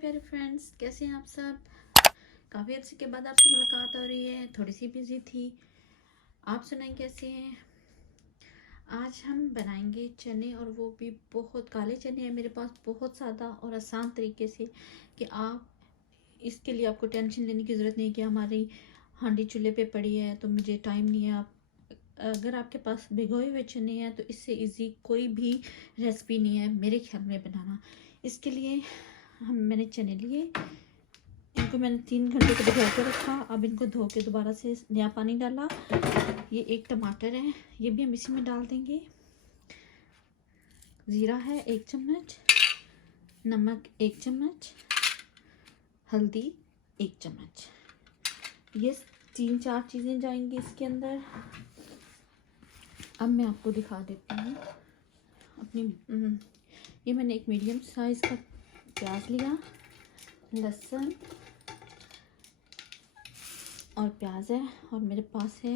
प्यारे फ्रेंड्स, कैसे हैं आप सब। काफ़ी अर्से के बाद आपसे मुलाकात हो रही है। थोड़ी सी बिजी थी। आप सुनाएं कैसे हैं। आज हम बनाएंगे चने, और वो भी बहुत काले चने हैं मेरे पास, बहुत सादा और आसान तरीके से कि आप इसके लिए आपको टेंशन लेने की ज़रूरत नहीं कि हमारी हांडी चूल्हे पे पड़ी है तो मुझे टाइम नहीं है। आप अगर आपके पास भिगोए हुए चने हैं तो इससे इजी कोई भी रेसिपी नहीं है मेरे ख्याल में बनाना। इसके लिए मैंने चने लिए, इनको मैंने 3 घंटे को भिगो के रखा। अब इनको धो के दोबारा से नया पानी डाला। ये एक टमाटर है, ये भी हम इसी में डाल देंगे। ज़ीरा है 1 चम्मच, नमक 1 चम्मच, हल्दी 1 चम्मच। ये 3-4 चीज़ें जाएंगी इसके अंदर। अब मैं आपको दिखा देती हूँ अपनी ये मैंने एक मीडियम साइज़ का प्याज लिया, लहसुन और प्याज है, और मेरे पास है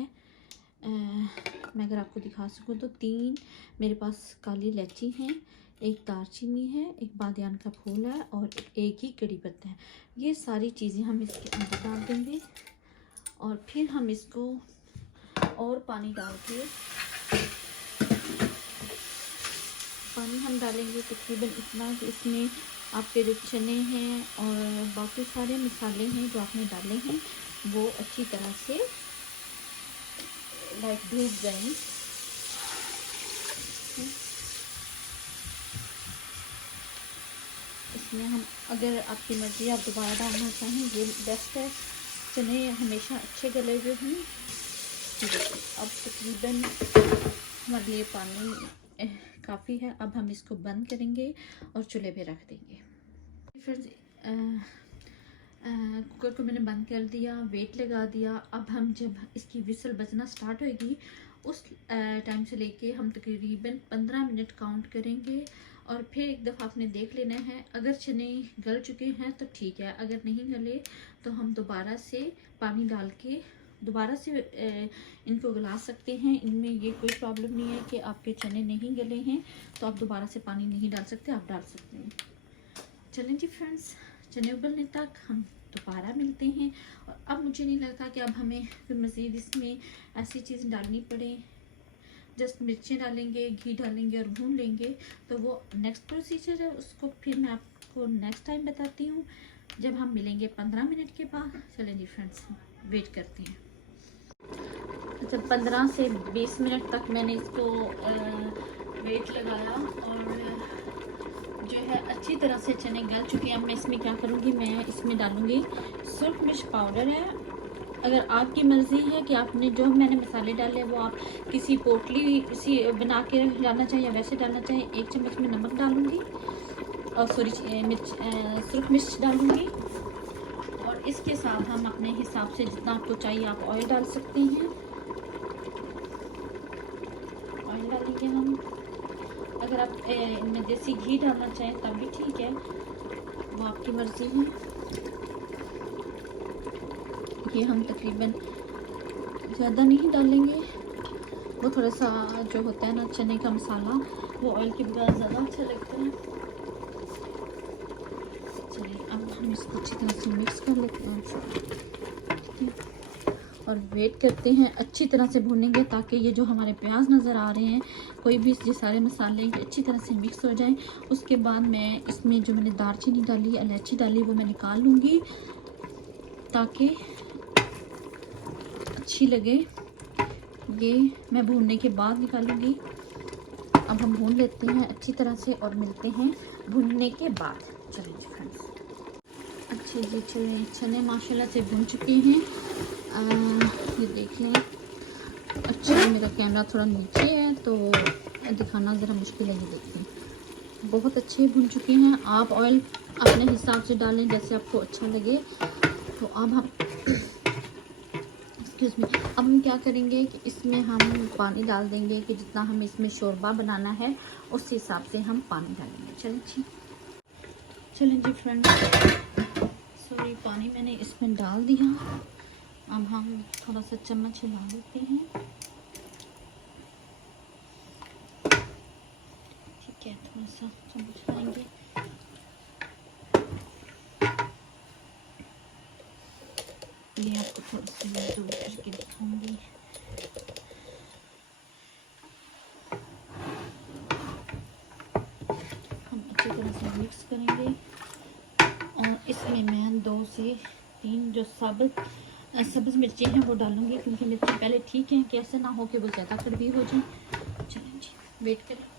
मैं अगर आपको दिखा सकूँ तो 3 मेरे पास काली इलायची हैं, 1 दालचीनी है, 1 बादियान का फूल है और 1 ही कड़ी पत्ता है। ये सारी चीज़ें हम इसके अंदर डाल देंगे और फिर हम इसको और पानी डाल के पानी हम डालेंगे तकरीबन इतना कि इसमें आपके जो चने हैं और बाकी सारे मसाले हैं जो आपने डाले हैं वो अच्छी तरह से लाइक भून जाएं। इसमें हम अगर आपकी मर्ज़ी आप दोबारा डालना चाहें ये बेस्ट है। चने हमेशा अच्छे गले हुए हैं। अब तकरीबन हमारे लिए पानी काफ़ी है। अब हम इसको बंद करेंगे और चूल्हे पे रख देंगे। फ्रेंड्स, कुकर को मैंने बंद कर दिया, वेट लगा दिया। अब हम जब इसकी विसल बजना स्टार्ट होएगी उस टाइम से लेके हम तकरीबन 15 मिनट काउंट करेंगे और फिर एक दफ़ा आपने देख लेना है। अगर चने गल चुके हैं तो ठीक है, अगर नहीं गले तो हम दोबारा से पानी डाल के दोबारा से इनको गला सकते हैं। इनमें ये कोई प्रॉब्लम नहीं है कि आपके चने नहीं गले हैं तो आप दोबारा से पानी नहीं डाल सकते, आप डाल सकते हैं। चलें जी फ्रेंड्स, चने उबलने तक हम दोबारा मिलते हैं। और अब मुझे नहीं लगता कि अब हमें फिर मज़ीद इसमें ऐसी चीज़ डालनी पड़े। जस्ट मिर्चें डालेंगे, घी डालेंगे और भून लेंगे। तो वो नेक्स्ट प्रोसीजर है, उसको फिर मैं आपको नेक्स्ट टाइम बताती हूँ जब हम मिलेंगे 15 मिनट के बाद। चलें जी फ्रेंड्स, वेट करते हैं। अच्छा, 15 से 20 मिनट तक मैंने इसको वेट लगाया और जो है अच्छी तरह से चने गल चुके हैं। अब मैं इसमें क्या करूँगी, मैं इसमें डालूँगी सुरख मिर्च पाउडर है। अगर आपकी मर्ज़ी है कि आपने जो मैंने मसाले डाले वो आप किसी पोटली किसी बना के डालना चाहें या वैसे डालना चाहें। 1 चम्मच में नमक डालूँगी और सुरख मिर्च डालूँगी और इसके साथ हम अपने हिसाब से जितना आपको चाहिए आप ऑयल डाल सकते हैं। ऑयल डालेंगे हम। अगर आप इनमें देसी घी डालना चाहें तब भी ठीक है, वो आपकी मर्ज़ी है। ये हम तकरीबन ज़्यादा नहीं डालेंगे, वो थोड़ा सा जो होता है ना चने का मसाला वो ऑयल के बगैर ज़्यादा अच्छा लगता है। चलिए अब हम इसको अच्छी तरह से मिक्स कर लेते हैं और वेट करते हैं। अच्छी तरह से भूनेंगे ताकि ये जो हमारे प्याज नज़र आ रहे हैं कोई भी ये सारे मसाले अच्छी तरह से मिक्स हो जाएं। उसके बाद मैं इसमें जो मैंने दालचीनी डाली, इलायची डाली वो मैं निकाल लूँगी ताकि अच्छी लगे। ये मैं भूनने के बाद निकालूंगी। अब हम भून लेते हैं अच्छी तरह से और मिलते हैं भूनने के बाद। चलिए फ्रेंड्स, अच्छे जी चने माशाल्लाह से भून चुके हैं। ये देख लें। अच्छा, मेरा कैमरा थोड़ा नीचे है तो दिखाना ज़रा मुश्किल है। ये देखिए बहुत अच्छे भून चुके हैं। आप ऑयल अपने हिसाब से डालें जैसे आपको अच्छा लगे। तो अब हम अब हम क्या करेंगे कि इसमें हम पानी डाल देंगे कि जितना हम इसमें शोरबा बनाना है उस हिसाब से हम पानी डालेंगे। चलें जी फ्रेंड्स, सॉरी पानी मैंने इसमें डाल दिया। अब हम थोड़ा सा चम्मच हिला देते हैं। ठीक है, थोड़ा सा चम्मच लाएंगे। इसलिए आपको थोड़ा सा मैं दूर करके दिखाऊंगी। हम अच्छी तरह से मिक्स करेंगे और इसमें मैं 2 से 3 जो सब्ज़ मिर्ची हैं वो डालूंगी, क्योंकि मिर्ची पहले ठीक है कि ऐसा ना हो कि वो ज़्यादा कड़वी हो जाए। चलें जी, वेट करें।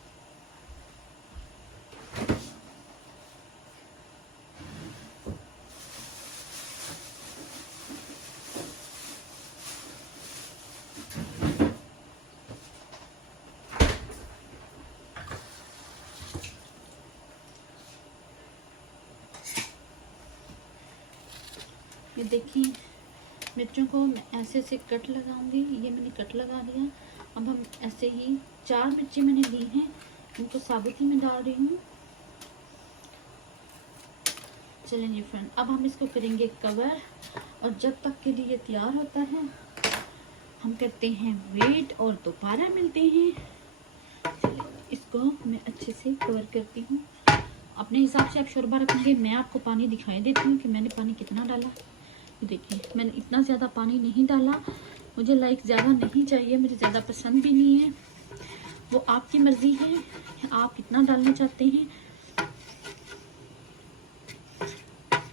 ये देखिए मिर्चों को मैं ऐसे से कट लगाऊंगी। ये मैंने कट लगा लिया। अब हम ऐसे ही 4 मिर्ची मैंने ली हैं, उनको साबुत ही में डाल रही हूँ। चलें जी फ्रेंड, अब हम इसको करेंगे कवर, और जब तक के लिए तैयार होता है हम करते हैं वेट और दोबारा मिलते हैं। चलिए इसको मैं अच्छे से कवर करती हूँ। अपने हिसाब से आप शोरबा रखेंगे। मैं आपको पानी दिखाई देती हूँ कि मैंने पानी कितना डाला। देखिए मैंने इतना ज़्यादा पानी नहीं डाला, मुझे लाइक ज़्यादा नहीं चाहिए, मुझे ज़्यादा पसंद भी नहीं है। वो आपकी मर्ज़ी है कि आप कितना डालना चाहते हैं।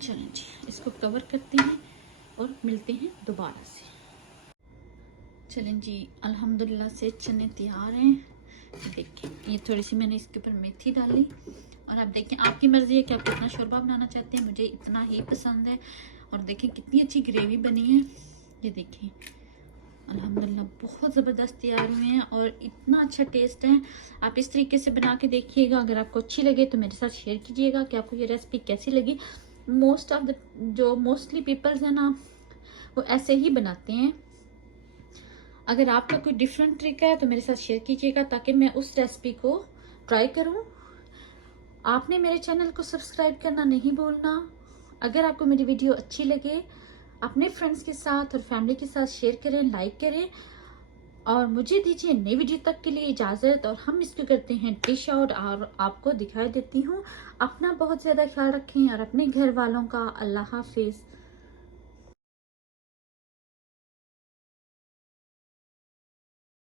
चलें जी, इसको कवर करते हैं और मिलते हैं दोबारा से। चलें जी, अल्हम्दुलिल्लाह से चने तैयार हैं। देखिए ये थोड़ी सी मैंने इसके ऊपर मेथी डाली, और आप देखें आपकी मर्ज़ी है कि आप कितना शोरबा बनाना चाहते हैं। मुझे इतना ही पसंद है। और देखें कितनी अच्छी ग्रेवी बनी है। ये देखें अल्हम्दुलिल्लाह बहुत ज़बरदस्त तैयार हुए हैं और इतना अच्छा टेस्ट है। आप इस तरीके से बना के देखिएगा। अगर आपको अच्छी लगे तो मेरे साथ शेयर कीजिएगा कि आपको ये रेसिपी कैसी लगी। मोस्टली पीपल्स हैं ना, वो ऐसे ही बनाते हैं। अगर आपका कोई डिफरेंट तरीका है तो मेरे साथ शेयर कीजिएगा, ताकि मैं उस रेसिपी को ट्राई करूं। आपने मेरे चैनल को सब्सक्राइब करना नहीं भूलना। अगर आपको मेरी वीडियो अच्छी लगे अपने फ्रेंड्स के साथ और फैमिली के साथ शेयर करें, लाइक करें, और मुझे दीजिए नई वीडियो तक के लिए इजाज़त। और हम इसको करते हैं डिश आउट और आपको दिखाई देती हूँ। अपना बहुत ज़्यादा ख्याल रखें और अपने घर वालों का। अल्लाह हाफिज़।